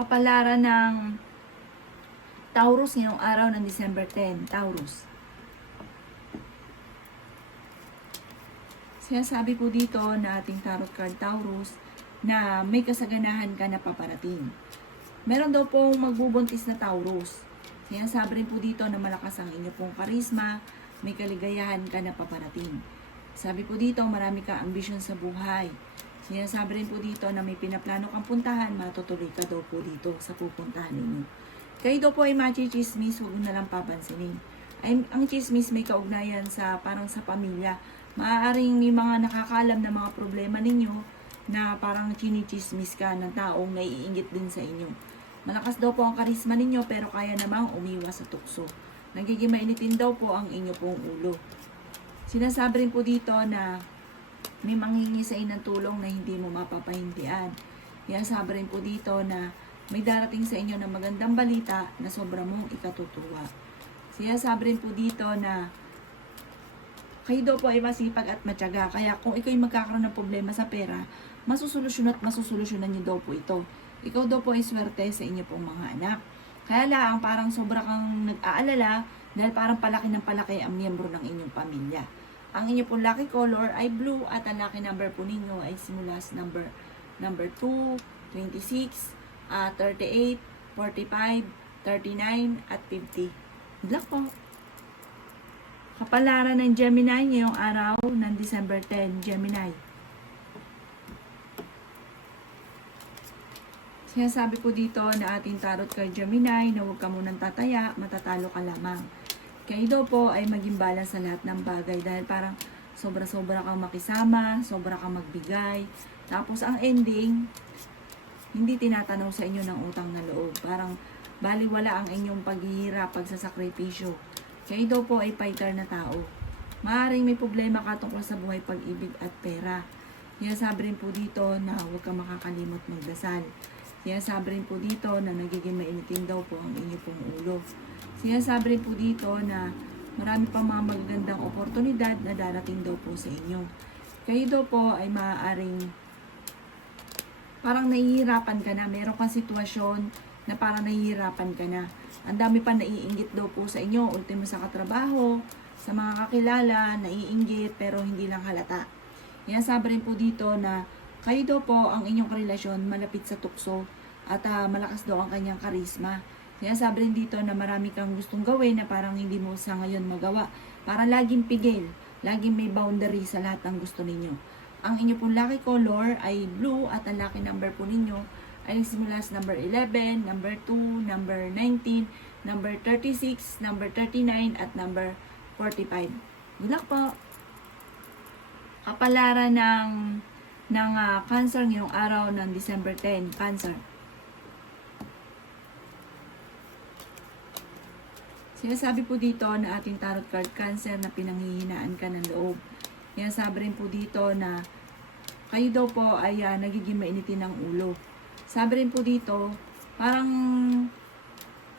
Kapalaran ng Taurus ngayong araw ng December 10. Taurus. Sinasabi po dito na ating tarot card Taurus na may kasaganahan ka na paparating. Meron daw pong magbubuntis na Taurus. Sinasabi rin po dito na malakas ang inyo pong karisma, may kaligayahan ka na paparating. Sabi po dito, marami ka ambisyon sa buhay. Sinasabi rin po dito na may pinaplano kang puntahan, matutuloy ka daw po dito sa pupuntahan ninyo. Kayo daw po ay machichismis, huwag na lang papansinin. Ang chismis may kaugnayan sa parang sa pamilya. Maaaring may mga nakakaalam na mga problema ninyo na parang chinichismis ka ng taong naiingit din sa inyo. Malakas daw po ang karisma ninyo pero kaya namang umiwas sa tukso. Nagiging mainitin daw po ang inyo pong ulo. Sinasabi rin po dito na may manghingi sa inyo ng tulong na hindi mo mapapahindian. Sinasabi rin po dito na may darating sa inyo na magandang balita na sobra mong ikatutuwa. Sinasabi rin po dito na kayo daw po ay masipag at matyaga. Kaya kung ikaw ay magkakaroon ng problema sa pera, masusolusyon at masusolusyonan niyo daw po ito. Ikaw daw po ay swerte sa inyo pong mga anak. Kaya lang, parang sobra kang nag-aalala dahil parang palaki ng palaki ang miyembro ng inyong pamilya. Ang inyo pong lucky color ay blue at ang lucky number po ninyo ay simula sa number 2, 26, 38, 45, 39, at 50. Good luck po! Kapalaran ng Gemini ngayong araw ng December 10, Gemini. Sinasabi po dito na ating tarot card Gemini na huwag ka munang tataya, matatalo ka lamang. Kayo daw po ay maging balance sa lahat ng bagay dahil parang sobra-sobra kang makisama, sobra kang magbigay. Tapos ang ending, hindi tinatanaw sa inyo ng utang na loob. Parang baliwala ang inyong paghihirap, pagsasakripisyo. Kayo daw po ay fighter na tao. Maaaring may problema ka tungkol sa buhay, pag-ibig at pera. Sinasabi rin po dito na huwag kang makakalimot magdasal. Sinasabi rin po dito na nagiging mainitin daw po ang inyo pong ulo. Sinasabi rin po dito na marami pang mga magagandang oportunidad na darating daw po sa inyo. Kayo daw po ay maaaring parang nahihirapan ka na. Meron kang sitwasyon na parang nahihirapan ka na. Ang dami pa naiinggit daw po sa inyo. Ultimo sa katrabaho, sa mga kakilala, naiinggit pero hindi lang halata. Sinasabi rin po dito na kayo daw po ang inyong karelasyon malapit sa tukso at malakas daw ang kanyang karisma. Sinasabi rin dito na marami kang gustong gawin na parang hindi mo sa ngayon magawa. Parang laging pigil, laging may boundary sa lahat ng gusto ninyo. Ang inyo pong lucky color ay blue at ang lucky number po ninyo ay simula sa number 11, number 2, number 19, number 36, number 39 at number 45. Good luck po! Kapalaran ng Cancer ngayong araw ng December 10, Cancer. Sinasabi po dito na ating tarot card Cancer na pinanghihinaan ka ng loob. Sinasabi rin po dito na kayo daw po ay nagiging mainitin ng ulo. Sabi rin po dito, parang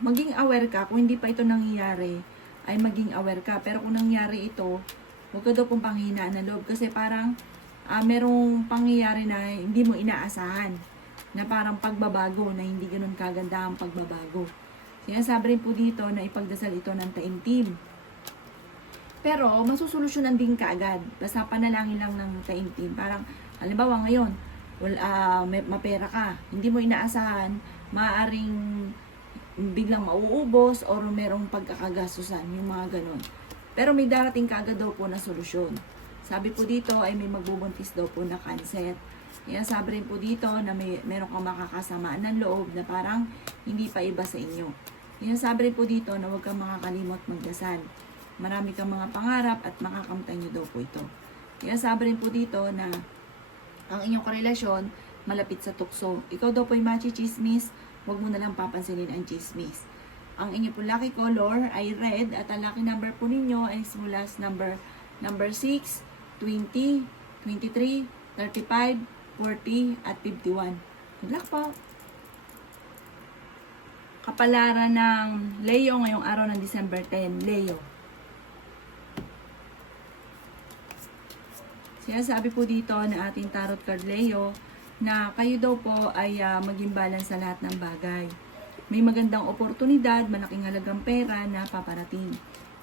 maging aware ka. Kung hindi pa ito nangyayari, ay maging aware ka. Pero kung nangyari ito, huwag ka daw pong panghihinaan ng loob. Kasi parang merong pangyayari na hindi mo inaasahan. Na parang pagbabago, na hindi ganun kaganda ang pagbabago. Sinasabi rin po dito na ipagdasal ito ng taimtim. Pero, masusolusyonan din kaagad. Basta panalangin lang ng taimtim. Parang, halimbawa ngayon, mapera ka. Hindi mo inaasahan, maaaring biglang mauubos or merong pagkakagastusan, yung mga ganun. Pero may darating kaagad daw po na solusyon. Sabi po dito ay may magbubuntis daw po na Cancer. Sabi rin po dito na meron kang makakasamaan ng loob na parang hindi pa iba sa inyo. Sabi rin po dito na huwag kang makakalimot magdasal. Marami kang mga pangarap at makakamtan nyo daw po ito. Sabi rin po dito na ang inyong karelasyon malapit sa tukso. Ikaw daw po ay machichismis, huwag mo na lang papansinin ang chismis. Ang inyong po lucky color ay red at ang lucky number po ninyo ay simula sa number 6, 20, 23, 35, 40, at 51. Good luck po! Kapalaran ng Leo ngayong araw ng December 10, Leo. Sinasabi po dito na ating tarot card Leo na kayo daw po ay maging balance sa lahat ng bagay. May magandang oportunidad, malaking halagang pera na paparating.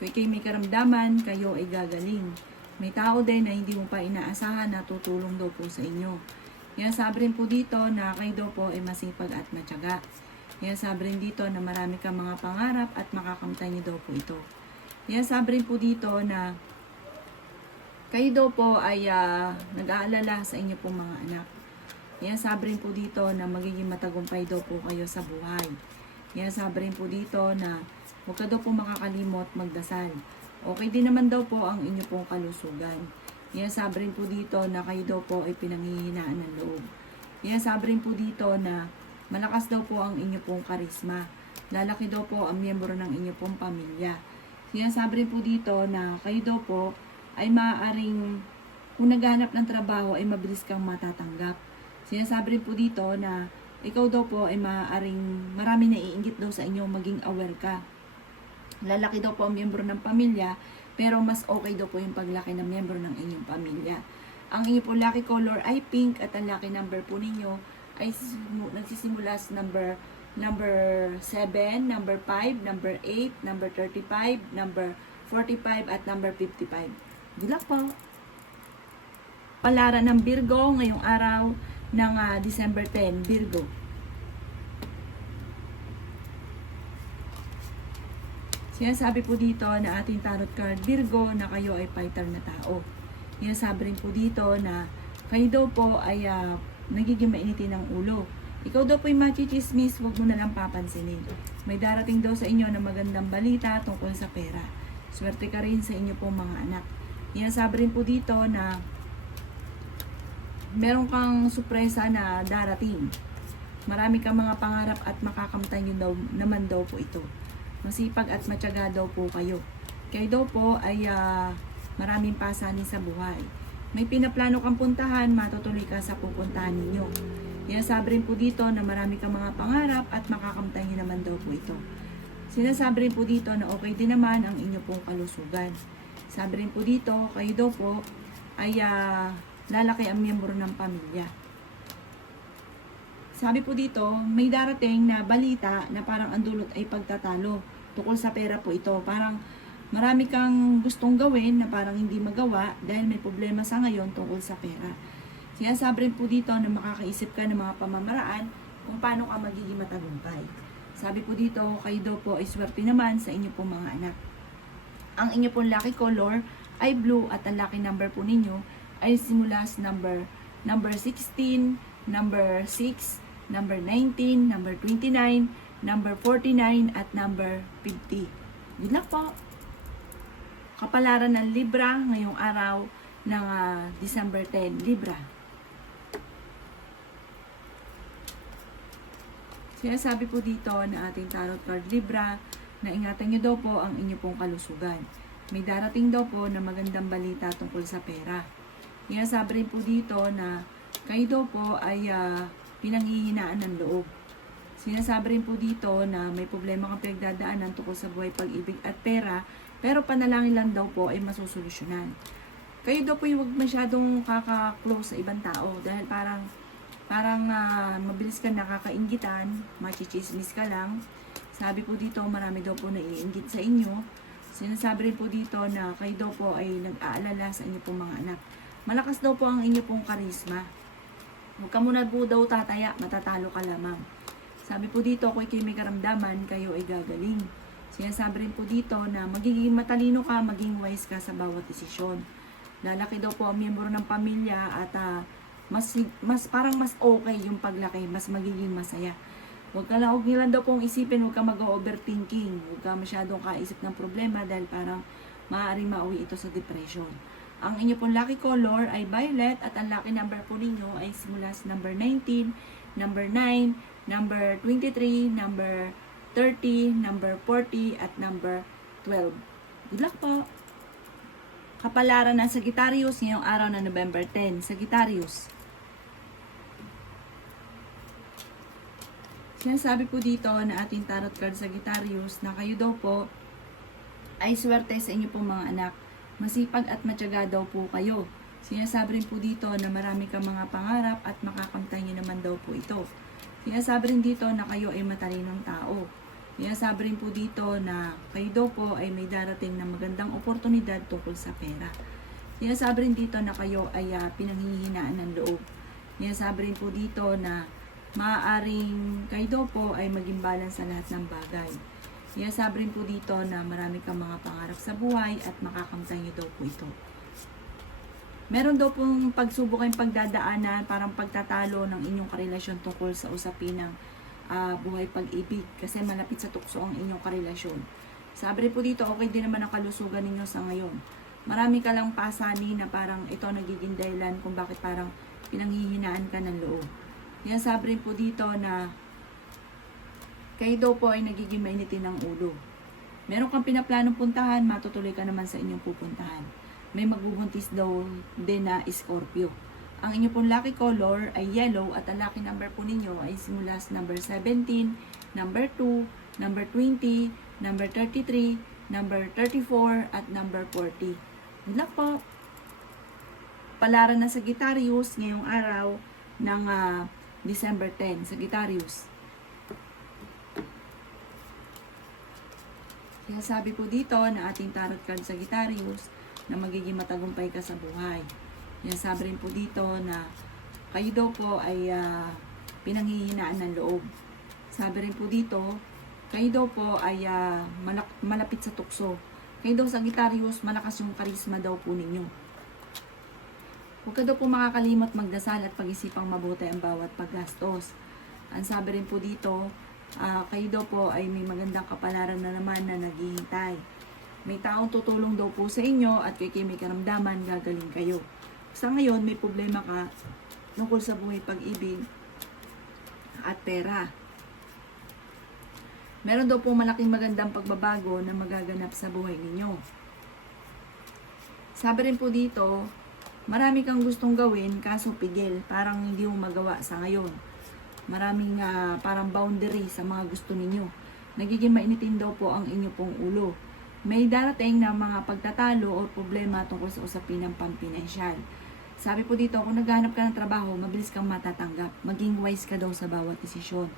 Kung kayo may karamdaman, kayo ay gagaling. May tao din na hindi mo pa inaasahan na tutulong daw po sa inyo. Yan sabi rin po dito na kayo daw po ay masipag at matyaga. Yan sabi rin dito na marami kang mga pangarap at makakamtan niyo daw po ito. Yan sabi rin po dito na kayo daw po ay nag-aalala sa inyo pong mga anak. Yan sabi rin po dito na magiging matagumpay daw po kayo sa buhay. Yan sabi rin po dito na huwag ka daw po makakalimot magdasal. Okay din naman daw po ang inyo pong kalusugan. Yan sabi rin po dito na kayo daw po ay pinanghihinaan ng loob. Yan sabi rin po dito na malakas daw po ang inyo pong karisma. Lalaki daw po ang miyembro ng inyo pong pamilya. Yan sabi rin po dito na kayo daw po ay maaaring kung naghahanap ng trabaho ay mabilis kang matatanggap. Sinasabi rin po dito na ikaw daw po ay maaaring marami naiinggit daw sa inyo, maging aware ka. Lalaki daw po ang miyembro ng pamilya, pero mas okay daw po yung paglaki ng miyembro ng inyong pamilya. Ang inyong po lucky color ay pink at ang lucky number po ninyo ay nagsisimula sa number 7, number 5, number 8, number 35, number 45 at number 55. Good luck po! Palaran ng Virgo ngayong araw ng December 10, Virgo. Sinasabi po dito na ating tarot card, Virgo, na kayo ay fighter na tao. Sinasabi rin po dito na kayo daw po ay nagiging mainitin ng ulo. Ikaw daw po ay machichismis, huwag mo na lang papansinin. May darating daw sa inyo na magandang balita tungkol sa pera. Swerte ka rin sa inyo pong mga anak. Sinasabi rin po dito na meron kang sorpresa na darating. Marami kang mga pangarap at makakamtan yun daw, naman daw po ito. Masipag at matyaga daw po kayo. Kayo daw po ay maraming pasanin sa buhay. May pinaplano kang puntahan, matutuloy ka sa pupuntahan ninyo. Sabi rin po dito na marami kang mga pangarap at makakamtan nyo naman daw po ito. Sinasabi rin po dito na okay din naman ang inyo pong kalusugan. Sabi rin po dito, kayo daw po ay lalaki ang miyembro ng pamilya. Sabi po dito, may darating na balita na parang ang dulot ay pagtatalo. Tukol sa pera po ito. Parang marami kang gustong gawin na parang hindi magawa dahil may problema sa ngayon tungkol sa pera. Sinasabi rin po dito na makakaisip ka ng mga pamamaraan kung paano ka magiging matagumpay. Sabi po dito, kayo daw po ay swerte naman sa inyo pong mga anak. Ang inyo pong lucky color ay blue at ang lucky number po ninyo ay simula sa number 16, number 6, number 19, number 29, number 49, at number 50. Good luck po! Kapalaran ng Libra ngayong araw ng December 10, Libra. Sinasabi po dito na ating tarot card Libra na ingatan nyo daw po ang inyo pong kalusugan. May darating daw po na magandang balita tungkol sa pera. Sinasabi rin po dito na kayo daw po ay pinanghihinaan ng loob. Sinasabi rin po dito na may problema kang pinagdadaanan tungkol sa buhay, pag-ibig at pera, pero panalangin lang daw po ay masusolusyonan. Kayo daw po yung huwag masyadong kaka-close sa ibang tao dahil parang mabilis ka nakakainggitan, machichismis ka lang. Sabi po dito, marami daw po naiinggit sa inyo. Sinasabi rin po dito na kayo daw po ay nag-aalala sa inyo pong mga anak. Malakas daw po ang inyo pong karisma. Huwag ka muna po daw tataya, matatalo ka lamang. Sabi po dito, kung kayo may karamdaman, kayo ay gagaling. Sinasabi rin po dito na magiging matalino ka, maging wise ka sa bawat desisyon. Lalaki daw po ang miyembro ng pamilya at parang mas okay yung paglaki, mas magiging masaya. Huwag nilang daw pong isipin, huwag ka mag-overthinking, huwag ka masyadong kaisip ng problema dahil parang maaaring mauwi ito sa depression. Ang inyo pong lucky color ay violet at ang lucky number po ninyo ay simula sa number 19, number 9, number 23, number 30, number 40 at number 12. Good luck po! Kapalaran ng Sagittarius ngayong araw na November 10. Sagittarius. Sinasabi po dito na ating tarot card Sagittarius na kayo daw po ay swerte sa inyo pong mga anak. Masipag at matyaga daw po kayo. Sinasabi rin po dito na marami kang mga pangarap at makakamtan nyo naman daw po ito. Sinasabi rin dito na kayo ay matalinong tao. Sinasabi rin po dito na kayo daw po ay may darating na magandang oportunidad tungkol sa pera. Sinasabi rin dito na kayo ay pinanghihinaan ng loob. Sinasabi rin po dito na maaaring kayo daw po ay maging balance sa lahat ng bagay. Sinasabi rin po dito na marami kang mga pangarap sa buhay at makakamtan nyo daw po ito. Meron daw pong pagsubok kayong pagdadaanan, parang pagtatalo ng inyong karelasyon tungkol sa usapin ng buhay pag-ibig kasi malapit sa tukso ang inyong karelasyon. Sabi rin po dito, okay din naman ang kalusugan ninyo sa ngayon. Marami ka lang pasanin na parang ito nagiging dahilan kung bakit parang pinanghihinaan ka ng loob. Yan sabi rin po dito na kayo daw po ay nagiging mainitin ng ulo. Meron kang pinaplanong puntahan, matutuloy ka naman sa inyong pupuntahan. May magbubuntis daw din na Scorpio. Ang inyo pong lucky color ay yellow at ang lucky number po ninyo ay simula sa number 17, number 2, number 20, number 33, number 34, at number 40. Good luck po! Palaran na Sagittarius ngayong araw ng December 10. Sagittarius. Kaya sabi po dito na ating tarot card Sagittarius na magiging matagumpay ka sa buhay. Yan sabi rin po dito na kayo daw po ay pinanghihinaan ng loob. Sabi rin po dito, kayo daw po ay malapit sa tukso. Kayo daw Sagittarius, malakas yung karisma daw po ninyo. Huwag ka daw po makakalimot magdasal at pag-isipang mabuti ang bawat paggastos. Ang sabi rin po dito, kayo daw po ay may magandang kapalaran na naman na naghihintay. May taong tutulong daw po sa inyo at kay may karamdaman, gagaling kayo. Sa ngayon, may problema ka tungkol sa buhay pag-ibig at pera. Meron daw po malaking magandang pagbabago na magaganap sa buhay ninyo. Sabi rin po dito, marami kang gustong gawin kaso pigil, parang hindi mo magawa sa ngayon. Maraming parang boundary sa mga gusto ninyo. Nagiging mainitin daw po ang inyo pong ulo. May darating na mga pagtatalo o problema tungkol sa usapin ng pampinansyal. Sabi po dito, kung naghahanap ka ng trabaho, mabilis kang matatanggap. Maging wise ka daw sa bawat desisyon.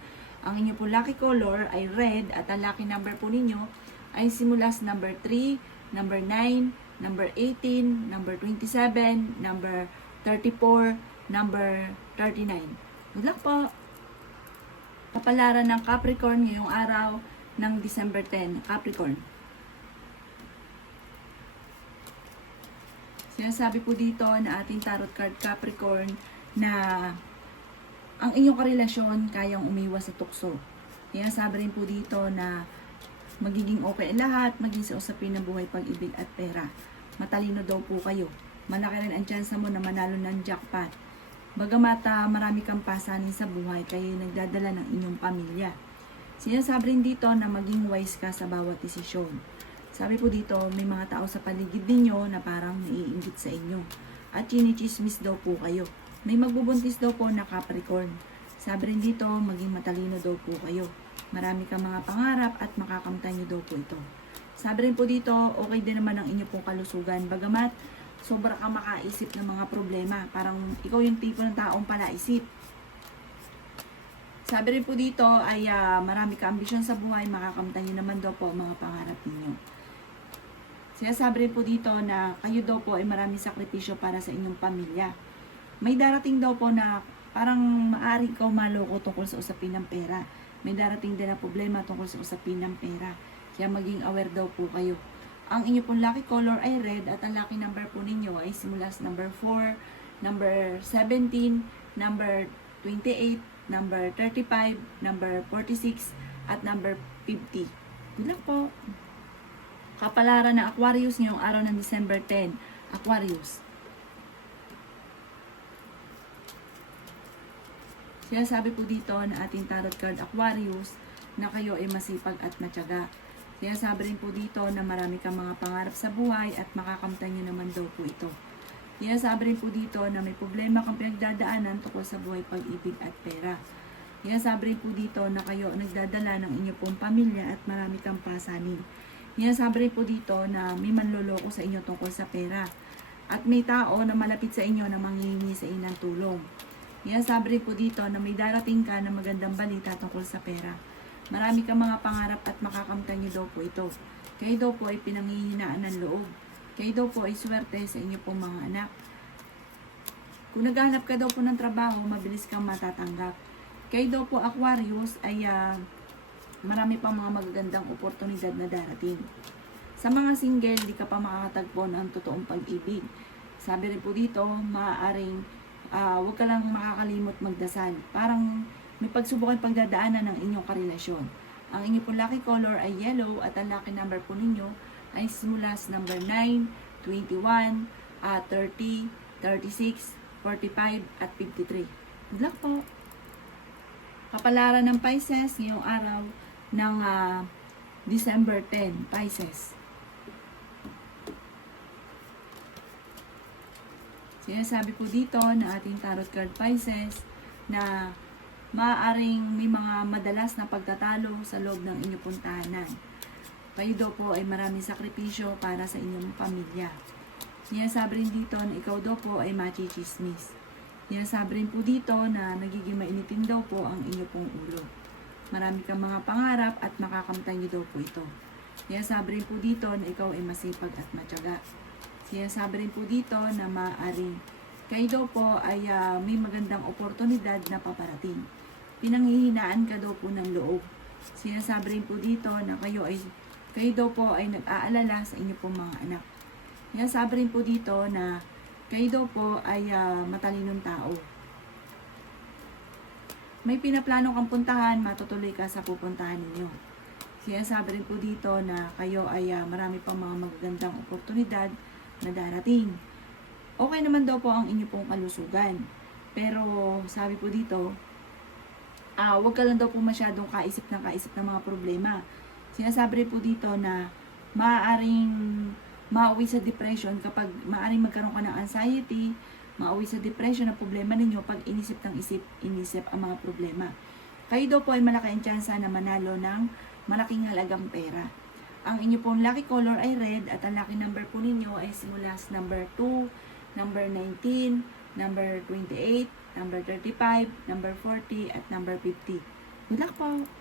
Ang inyo po lucky color ay red at ang lucky number po ninyo ay simula sa number 3, number 9, number 18, number 27, number 34, number 39. Good luck po! Kapalaran ng Capricorn ngayong araw ng December 10. Capricorn. Sinasabi po dito na ating tarot card Capricorn na ang inyong karelasyon kayang umiwas sa tukso. Sinasabi rin po dito na magiging okay ang lahat, maging sa usapin ng buhay, pag-ibig at pera. Matalino daw po kayo. Malaki rin ang chance mo na manalo ng jackpot. Bagamat marami kang pasanin sa buhay, kayo nagdadala ng inyong pamilya. Sinasabi rin dito na maging wise ka sa bawat desisyon. Sabi po dito, may mga tao sa paligid ninyo na parang naiinggit sa inyo. At chinichismis daw po kayo. May magbubuntis daw po na Capricorn. Sabi rin dito, maging matalino daw po kayo. Marami kang mga pangarap at makakamtan nyo daw po ito. Sabi rin po dito, okay din naman ang inyong pong kalusugan. Bagamat, sobra kang makaisip ng mga problema. Parang ikaw yung tipo ng taong palaisip. Sabi rin po dito ay marami ka ambisyon sa buhay, makakamtan nyo naman daw po ang mga pangarap ninyo. Sinasabi rin po dito na kayo daw po ay maraming sakripisyo para sa inyong pamilya. May darating daw po na parang maaaring ikaw maloko tungkol sa usapin ng pera. May darating din na problema tungkol sa usapin ng pera. Kaya maging aware daw po kayo. Ang inyo pong lucky color ay red at ang lucky number po ninyo ay simula sa number 4, number 17, number 28, number 35, number 46, at number 50. Good luck po! Kapalaran ng Aquarius ngayong araw ng December 10. Aquarius. Sinasabi po dito na ating tarot card Aquarius na kayo ay masipag at matyaga. Sinasabi rin po dito na marami kang mga pangarap sa buhay at makakamtan nyo naman daw po ito. Sinasabi rin po dito na may problema kang pinagdadaanan tungkol sa buhay, pag-ibig at pera. Sinasabi rin po dito na kayo nagdadala ng inyong pong pamilya at marami kang pasanin. Sinasabi rin po dito na may manloloko sa inyo tungkol sa pera. At may tao na malapit sa inyo na manghihingi sa inyo ng tulong. Yan, sabi rin po dito na may darating ka na magandang balita tungkol sa pera. Marami kang mga pangarap at makakamtan nyo daw po ito. Kayo daw po ay pinanghihinaan ng loob. Kayo daw po ay swerte sa inyo pong mga anak. Kung naghahanap ka daw po ng trabaho, mabilis kang matatanggap. Kayo daw po Aquarius ay marami pang mga magagandang oportunidad na darating. Sa mga single, di ka pa makakatagpo ng totoong pag-ibig. Sabi rin po dito, maaaring huwag ka lang makakalimot magdasal. Parang may pagsubok ay pagdadaanan ng inyong karelasyon. Ang inyong po lucky color ay yellow at ang lucky number po ninyo ay simula sa number 9, 21, 30, 36, 45 at 53. Good luck po! Kapalaran ng Pisces ngayong araw ng December 10, Pisces. Sinasabi po dito na ating tarot card Pisces na maaaring may mga madalas na pagtatalo sa loob ng inyong pong tahanan. Kayo daw po ay maraming sakripisyo para sa inyong pamilya. Sinasabi rin dito na ikaw daw po ay machichismis. Sinasabi rin po dito na nagiging mainitin daw po ang inyong pong ulo. Marami kang mga pangarap at makakamtan niyo daw po ito. Sinasabi rin po dito na ikaw ay masipag at matyaga. Sinasabi rin po dito na maaaring kayo daw po ay may magandang oportunidad na paparating. Pinanghihinaan ka daw po ng loob. Sinasabi rin po dito na kayo daw po ay nag-aalala sa inyo pong mga anak. Sinasabi rin po dito na kayo daw po ay matalinong tao. May pinaplano kang puntahan, matutuloy ka sa pupuntahan ninyo. Sinasabi rin po dito na kayo ay marami pang mga magagandang oportunidad na darating. Okay naman daw po ang inyo pong kalusugan. Pero sabi po dito, huwag ka lang daw po masyadong kaisip ng mga problema. Sinasabi rin po dito na maaaring mauwi sa depression kapag maaaring magkaroon ka ng anxiety, mauwi sa depression na problema ninyo pag inisip ang mga problema. Kayo daw po ay malaki ang tsansa na manalo ng malaking halagang pera. Ang inyo pong lucky color ay red at ang lucky number po ninyo ay simula sa number 2, number 19, number 28, number 35, number 40 at number 50. Good luck po!